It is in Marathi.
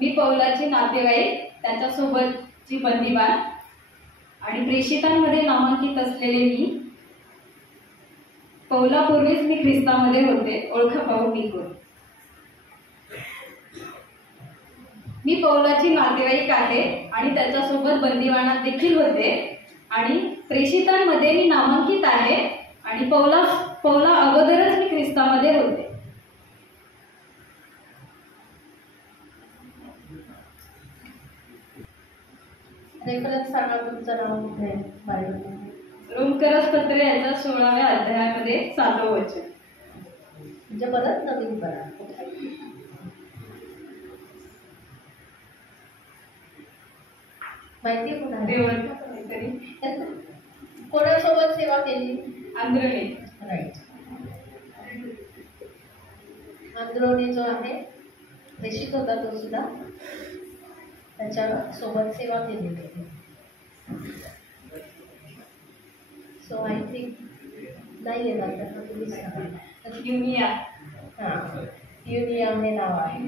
मी पौलाची नातेवाईक, त्याच्यासोबतची बंदिवान आणि प्रेषितांमध्ये नामांकित असलेले मी. पौलापूर्वीच मी ख्रिस्तामध्ये होते, ओळखा पाहू मी कोण. मी पौलाची नातेवाईक आहे आणि त्याच्यासोबत बंदिवानात देखील होते आणि प्रेषितांमध्ये मी नामांकित आहे आणि पौला अगोदरच मी ख्रिस्तामध्ये होते. रेफरन्स सांगा तुमचं नाव कुठे बायबलमध्ये. रोमकरपत्र याच्या 16व्या अध्यायामध्ये 7वं वचन. म्हणजे परत नवीन करा. माहिती देवाचा कोणीतरी कोणासोबत सेवा केली? आंद्रोनी. राईट. आंद्रोनी जो आहे प्रेषित होता तो सुद्धा त्याच्या सोबत सेवा केलेली आहे. सो आय थिंक नाही येणार त्याचा तुम्ही सांगा. युनिया. हां, युनिया हे नाव आहे.